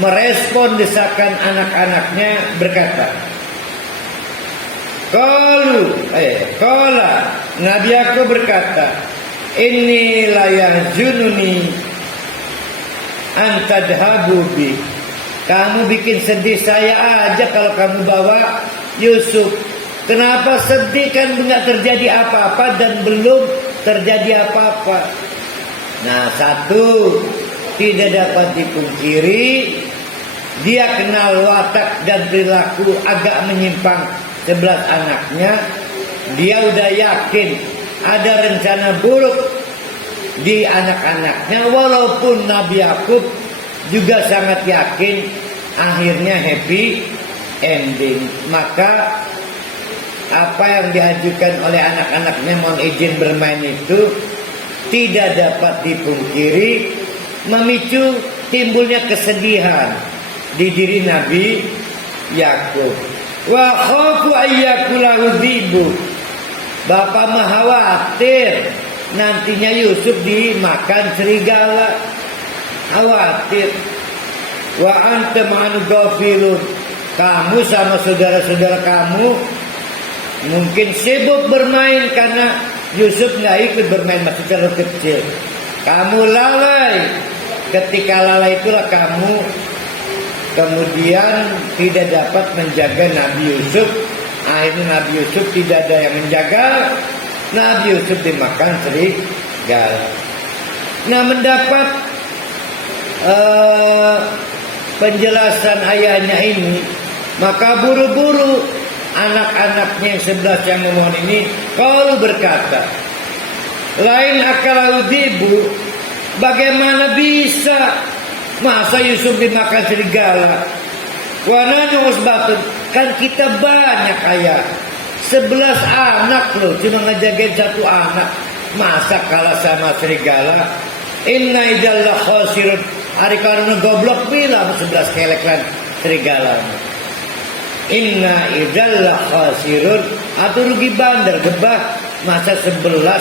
merespon desakan anak-anaknya berkata, Qala Nabi Yakub berkata, inni la yahzununi an tadhhabu bi. Kamu bikin sedih saya aja kalau kamu bawa Yusuf. Kenapa sedih? Kan enggak terjadi apa-apa dan belum terjadi apa-apa. Nah, satu, tidak dapat dipungkiri, dia kenal watak dan perilaku agak menyimpang 11 anaknya. Dia udah yakin ada rencana buruk di anak-anaknya, walaupun Nabi Yakub juga sangat yakin akhirnya happy ending. Maka apa yang diajukan oleh anak-anaknya mohon izin bermain itu tidak dapat dipungkiri memicu timbulnya kesedihan di diri Nabi Yakub. Wa khafu ayyakula dzibu. Bapak mah khawatir nantinya Yusuf dimakan serigala. Khawatir. Wa anta ma'an ghafilun. Kamu sama saudara-saudara kamu mungkin sibuk bermain karena Yusuf nggak ikut bermain, masih terlalu kecil. Kamu lalai. Ketika lalai itulah kamu kemudian tidak dapat menjaga Nabi Yusuf. Akhirnya Nabi Yusuf tidak ada yang menjaga. Nabi Yusuf dimakan serigala. Nah, mendapat penjelasan ayahnya ini, maka buru-buru anak-anaknya yang 11 yang memohon ini kalau berkata, lain akal dibu, bagaimana bisa masa Yusuf dimakan serigala? Wananya usbatun, kan kita banyak ayah, 11 anak loh, cuma ngejagain 1 anak, masa kalah sama serigala? Inna idallah khasirun, hari karena goblok bilang 11 keleklan serigala. Inna idallah khasirun, atau rugi bandar gebah, masa 11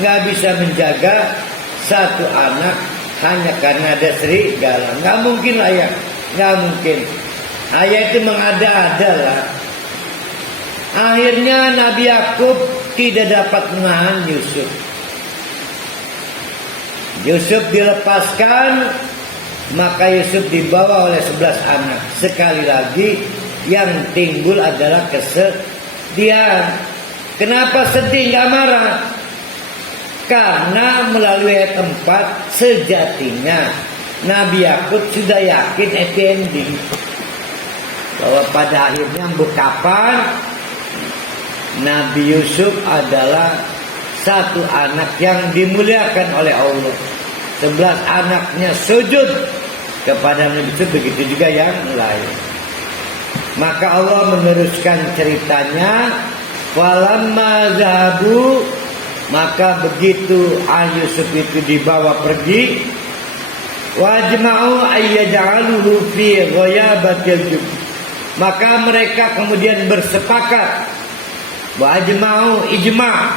nggak bisa menjaga 1 anak hanya karena ada serigala. Nggak mungkin lah ya, nggak mungkin. Ayah itu mengada-ada lah. Akhirnya Nabi Yakub tidak dapat menahan Yusuf. Yusuf dilepaskan, maka Yusuf dibawa oleh 11 anak. Sekali lagi yang timbul adalah kesedihan. Kenapa sedih nggak marah? Karena melalui ayat 4 sejatinya Nabi Yakub sudah yakin happy ending, bahwa pada akhirnya kapan Nabi Yusuf adalah 1 anak yang dimuliakan oleh Allah. 11 anaknya sujud kepada Nabi Yusuf, begitu juga yang lain. Maka Allah meneruskan ceritanya, falamma zahabu, maka begitu Yusuf itu dibawa pergi, wajma'u ayyaj'aluhu fi ghayabatil jub, maka mereka kemudian bersepakat, wajma'u ijma'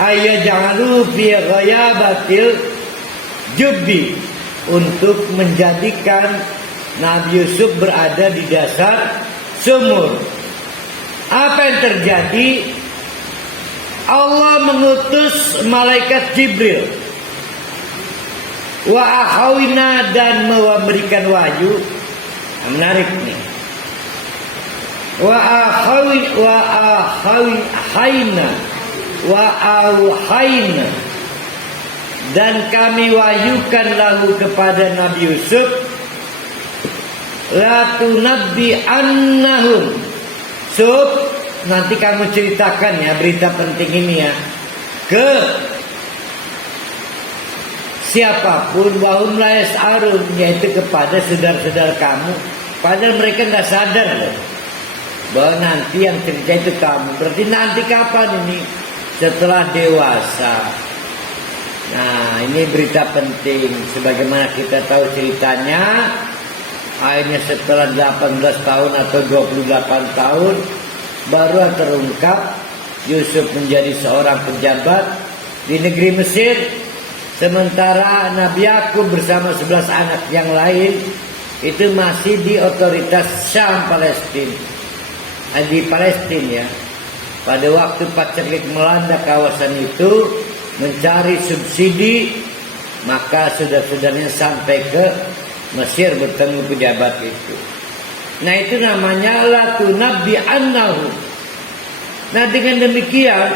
ayyaj'aluhu fi ghayabatil jubbi, untuk menjadikan Nabi Yusuf berada di dasar sumur. Apa yang terjadi? Allah mengutus malaikat Jibril, wa ahawina, dan memberikan wahyu. Menarik nih. Wa auhayna, dan kami wahyukan lalu kepada Nabi Yusuf, la tunabbi annahum, Yusuf, nanti kamu ceritakan ya berita penting ini ya ke siapapun, wahum la yas'arun, yaitu kepada saudara-saudara kamu. Padahal mereka nggak sadar loh bahwa nanti yang cerita itu kamu. Berarti nanti kapan ini? Setelah dewasa. Nah, ini berita penting. Sebagaimana kita tahu ceritanya, akhirnya setelah 18 tahun atau 28 tahun baru terungkap Yusuf menjadi seorang pejabat di negeri Mesir, sementara Nabi Yakub bersama 11 anak yang lain itu masih di otoritas Syam, Palestina. Di Palestina ya. Pada waktu paceklik melanda kawasan itu mencari subsidi, maka saudara-saudaranya sampai ke Mesir bertemu pejabat itu. Nah, itu namanya la tunabbi annahu. Nah, dengan demikian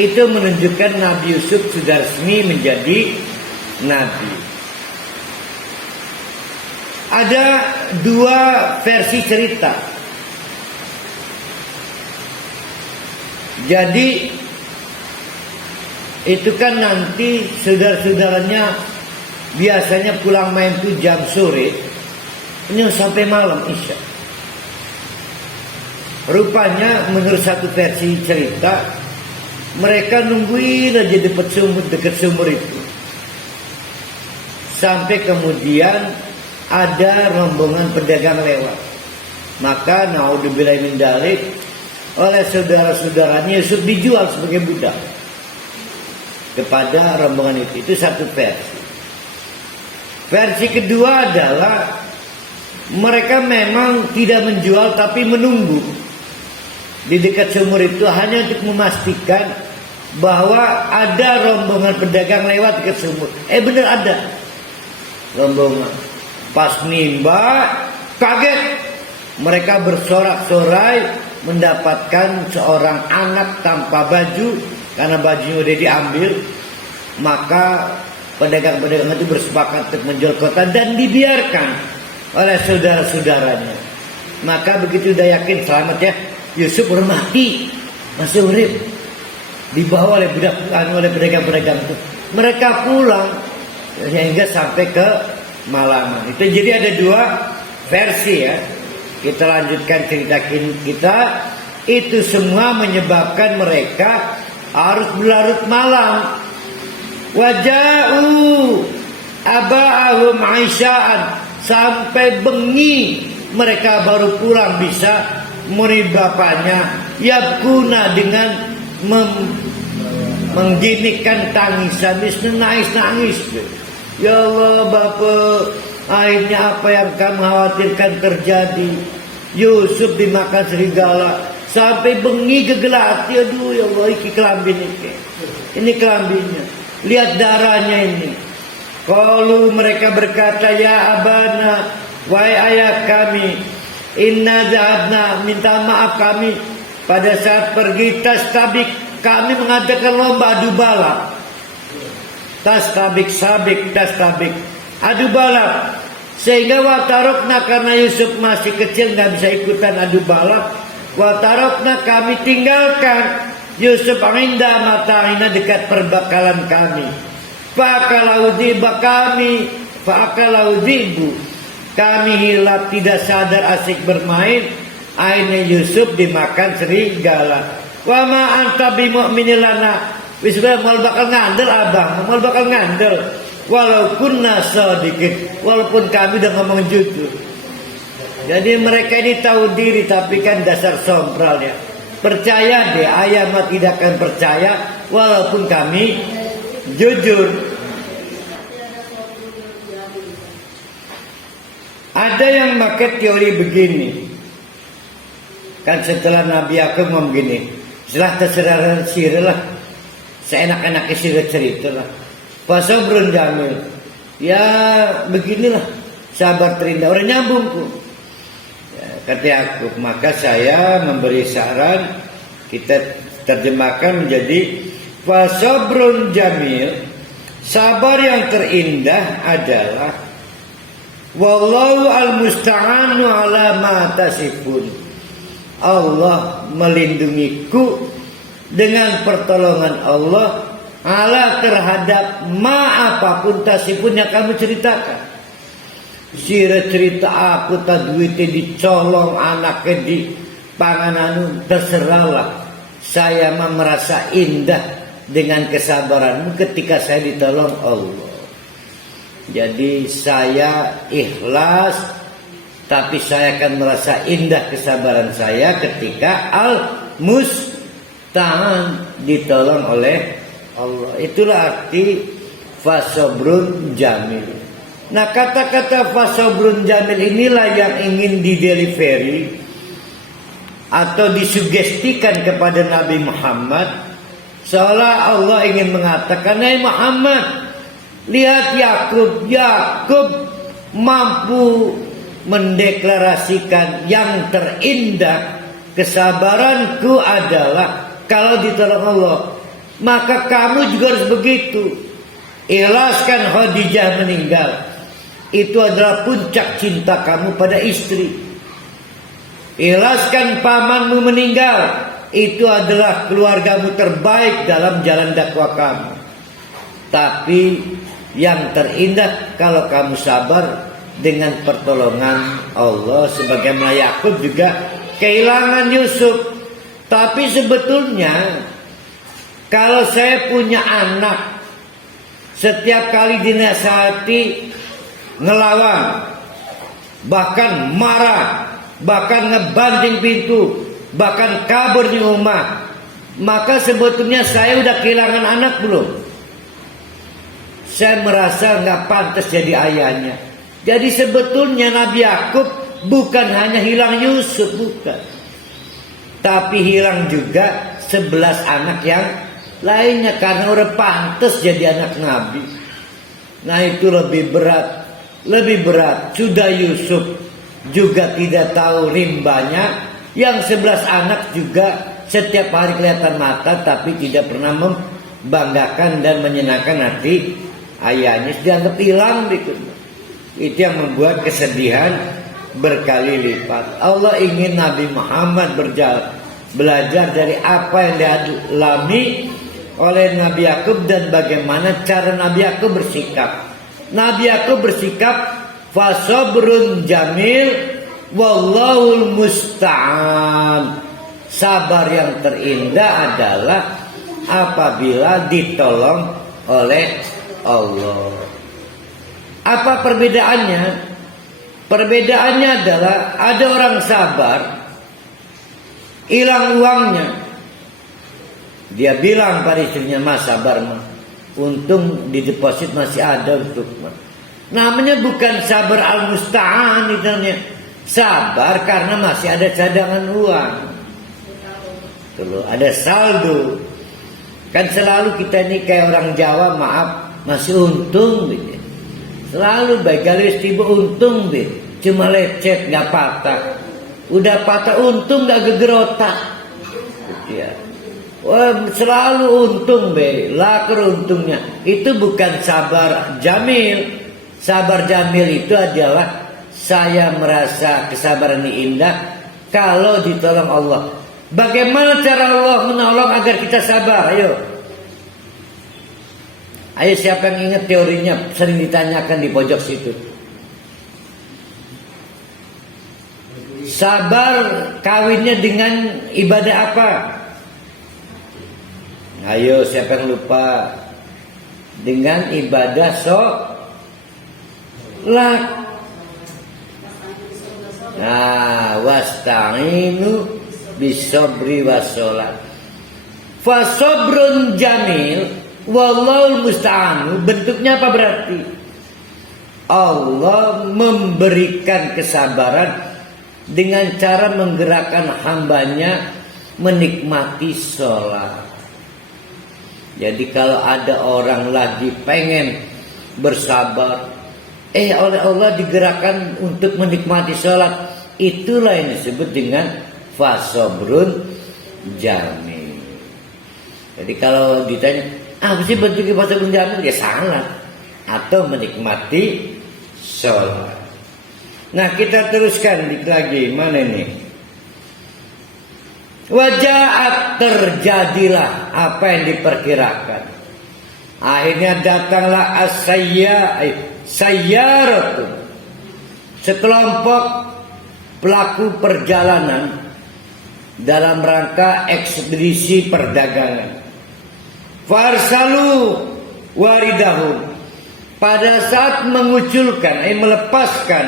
itu menunjukkan Nabi Yusuf sudah resmi menjadi nabi. Ada 2 versi cerita. Jadi itu kan nanti saudara-saudaranya biasanya pulang main itu jam sore. Ini sampai malam Isya. Rupanya menurut satu versi cerita, mereka nungguin aja dekat sumur itu. Sampai kemudian ada rombongan pedagang lewat. Maka naudzubillahi min dzalik, oleh saudara-saudaranya Yusuf dijual sebagai budak kepada rombongan itu. Itu satu versi. Versi kedua adalah mereka memang tidak menjual tapi menunggu di dekat sumur itu hanya untuk memastikan bahwa ada rombongan pedagang lewat dekat sumur. Benar ada rombongan. Pas nimba kaget, mereka bersorak-sorai mendapatkan seorang anak tanpa baju karena bajunya udah diambil. Maka pedagang-pedagang itu bersepakat untuk menjual kota dan dibiarkan oleh saudara-saudaranya. Maka begitu udah yakin selamat ya, Yusuf baru mati, masih urip, dibawa oleh oleh pedagang-pedagang itu. Mereka pulang sehingga sampai ke malaman. Itu jadi ada dua versi ya. Kita lanjutkan cerita kita. Itu semua menyebabkan mereka harus berlarut malam. Waja'u aba'ahum aisya'an, sampai bengi mereka baru pulang bisa murid bapaknya. Yabkuna, dengan mengginikan tangisan, nangis. Ya Allah Bapak, akhirnya apa yang kamu khawatirkan terjadi. Yusuf dimakan serigala sampai bengi gegelati. Aduh ya Allah, ini kelambin ini kelambinnya, lihat darahnya ini. Kalau mereka berkata, ya abana, wahai ayah kami, inna zahabna, minta maaf kami pada saat pergi tastabik, kami mengadakan lomba adu balap. Tastabik adu balap. Sehingga watarokna, karena Yusuf masih kecil nggak bisa ikutan adu balap, watarokna, kami tinggalkan Yusuf inda mata'ina, dekat perbakalan kami. Fa'akalaudiba kami, fa'akalaudibu, kami hilap tidak sadar asik bermain. Akhirnya Yusuf dimakan serigala. Wa ma anta bimu'minin lana, wisbah mal bakal ngandel abang, mal bakal ngandel. Walaupun nasa dikit, walaupun kami udah ngomong jujur. Jadi mereka ini tahu diri, tapi kan dasar sompral ya. Percaya deh, ayah mah tidak akan percaya walaupun kami jujur. Ada yang pakai teori begini. Kan setelah Nabi Yakub ngomong gini, setelah terserah sirah, seenak-enaknya sirah cerita lah. Fasabrun jamil, ya beginilah, sabar terindah. Orang nyambung tuh ya, kata Yakub. Maka saya memberi saran, kita terjemahkan menjadi fasabrun jamil, sabar yang terindah adalah wallahu al-musta'anu ala ma tasifun, Allah melindungiku dengan pertolongan Allah ala terhadap ma apapun tasifun yang kamu ceritakan. Cerita aku tak duitnya dicolong, anaknya di pangananu, terserahlah. Saya mah merasa indah dengan kesabaranmu ketika saya ditolong Allah. Jadi saya ikhlas, tapi saya akan merasa indah kesabaran saya ketika al-musta'an, ditolong oleh Allah. Itulah arti fasabrun jamil. Nah, kata-kata fasabrun jamil inilah yang ingin didelivery atau disugestikan kepada Nabi Muhammad, seolah Allah ingin mengatakan, "Hai Muhammad, lihat Yakub mampu mendeklarasikan yang terindah, kesabaranku adalah kalau ditolong Allah. Maka kamu juga harus begitu. Ikhlaskan Khadijah meninggal, itu adalah puncak cinta kamu pada istri. Ikhlaskan pamanmu meninggal, itu adalah keluargamu terbaik dalam jalan dakwah kamu. Tapi yang terindah kalau kamu sabar dengan pertolongan Allah. Sebagaimana Yakub juga kehilangan Yusuf. Tapi sebetulnya kalau saya punya anak, setiap kali dinasihati ngelawan, bahkan marah, bahkan ngebanting pintu, bahkan kabur di rumah, maka sebetulnya saya udah kehilangan anak belum? Saya merasa nggak pantas jadi ayahnya. Jadi sebetulnya Nabi Yakub bukan hanya hilang Yusuf, bukan, tapi hilang juga 11 anak yang lainnya, karena udah pantas jadi anak Nabi. Nah itu lebih berat. Sudah Yusuf juga tidak tahu rimbanya, yang 11 anak juga setiap hari kelihatan mata, tapi tidak pernah membanggakan dan menyenangkan hati ayahnya. Dianggap hilang berikutnya. Itu yang membuat kesedihan berkali lipat. Allah ingin Nabi Muhammad belajar dari apa yang dialami oleh Nabi Yakub dan bagaimana cara Nabi Yakub bersikap. Nabi Yakub bersikap fasabrun jamil wallahul musta'an. Sabar yang terindah adalah apabila ditolong oleh Allah. Apa perbedaannya? Perbedaannya adalah ada orang sabar, hilang uangnya, dia bilang pada istrinya, "Mas sabar mas, untung di deposit masih ada untuk mas." Namanya bukan sabar al-musta'an, itu namanya sabar karena masih ada cadangan uang. Kalau ada saldo. Kan selalu kita ini kayak orang Jawa, maaf, masih untung gitu. Selalu baik, garis tiba untung deh. Cuma lecet gak patah. Udah patah untung gak gegerotak. Ya. Wah, selalu untung be, laker untungnya. Itu bukan sabar jamil. Sabar jamil itu adalah saya merasa kesabaran ini indah kalau ditolong Allah. Bagaimana cara Allah menolong agar kita sabar? Ayo siapa yang ingat teorinya, sering ditanyakan di pojok situ. Sabar kawinnya dengan ibadah apa? Ayo siapa yang lupa? Dengan ibadah sholat. Nah, wasta'inu bisobri wassalat. Fasobrun jamil wallahul musta'anu. Bentuknya apa berarti? Allah memberikan kesabaran dengan cara menggerakkan hambanya menikmati sholat. Jadi kalau ada orang lagi pengen bersabar, oleh Allah digerakkan untuk menikmati sholat, itulah yang disebut dengan fasobrun jamil. Jadi kalau ditanya apa sih bentuknya fasobrun jamil, ya salat atau menikmati sholat. Nah kita teruskan dikit lagi, mana ini? Wajahat, terjadilah apa yang diperkirakan. Akhirnya datanglah as-sayyaratun, sekelompok pelaku perjalanan dalam rangka ekspedisi perdagangan. Farsalu waridahum, pada saat menguculkan, melepaskan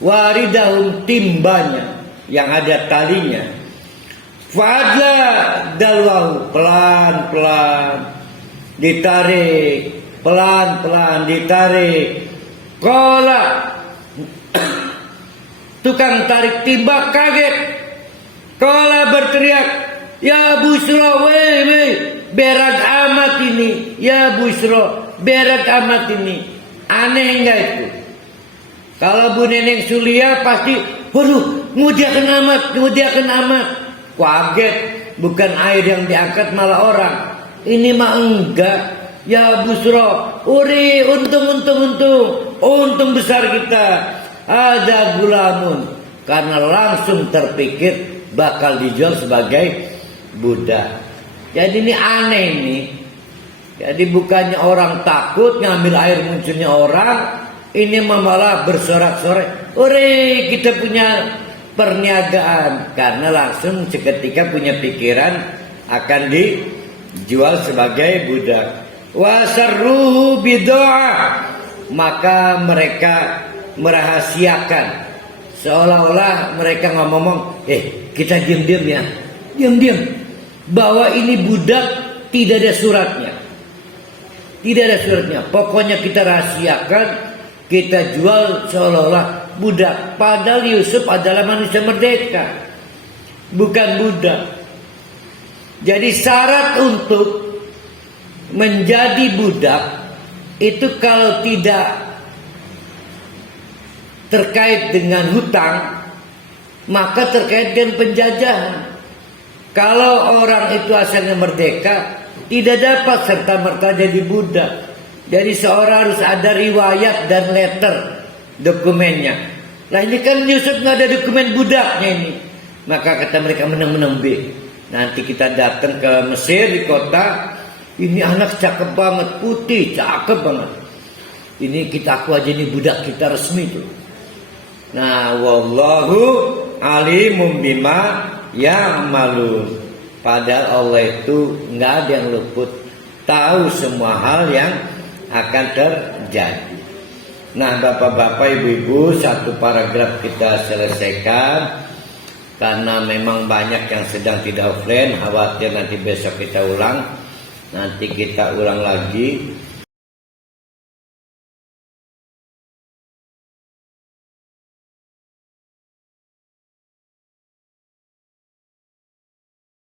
waridahum, timbanya yang ada talinya. Fadla dalwahu, pelan-pelan ditarik, pelan-pelan ditarik. Qala, tukang tarik timba kaget. Qala berteriak, ya Busra, berat amat ini. Ya Busra, berat amat ini. Aneh enggak itu? Kalau Bu Neneng Sulia pasti, waduh, mudiakan amat. Kaget, bukan air yang diangkat malah orang. Ini mah enggak. Ya Busra, uri, untung besar kita. Ada gulamun, karena langsung terpikir bakal dijual sebagai budak. Jadi ini aneh ini. Jadi bukannya orang takut ngambil air munculnya orang, ini malah bersorak-sorai. Ore, kita punya perniagaan, karena langsung seketika punya pikiran akan dijual sebagai budak. Wasarruhu bidoa, maka mereka merahasiakan, seolah-olah mereka ngomong, kita diam-diam ya, diam-diam, bahwa ini budak, tidak ada suratnya, tidak ada suratnya. Pokoknya kita rahasiakan, kita jual seolah-olah budak. Padahal Yusuf adalah manusia merdeka, bukan budak. Jadi syarat untuk menjadi budak itu kalau tidak terkait dengan hutang, maka terkait dengan penjajahan. Kalau orang itu asalnya merdeka, tidak dapat serta-merta jadi budak. Jadi seorang harus ada riwayat dan letter dokumennya. Nah ini kan Yusuf nggak ada dokumen budaknya ini. Maka kata mereka, menang-menang B. Nanti kita datang ke Mesir di kota, ini anak cakep banget, putih, cakep banget. Ini kita aku aja, ini budak kita resmi tuh. Nah, wallahu alimum bima ya'malun. Padahal Allah itu nggak ada yang luput, tahu semua hal yang akan terjadi. Nah, bapak-bapak, ibu-ibu, satu paragraf kita selesaikan karena memang banyak yang sedang tidak offline. Khawatir nanti besok kita ulang, nanti kita ulang lagi.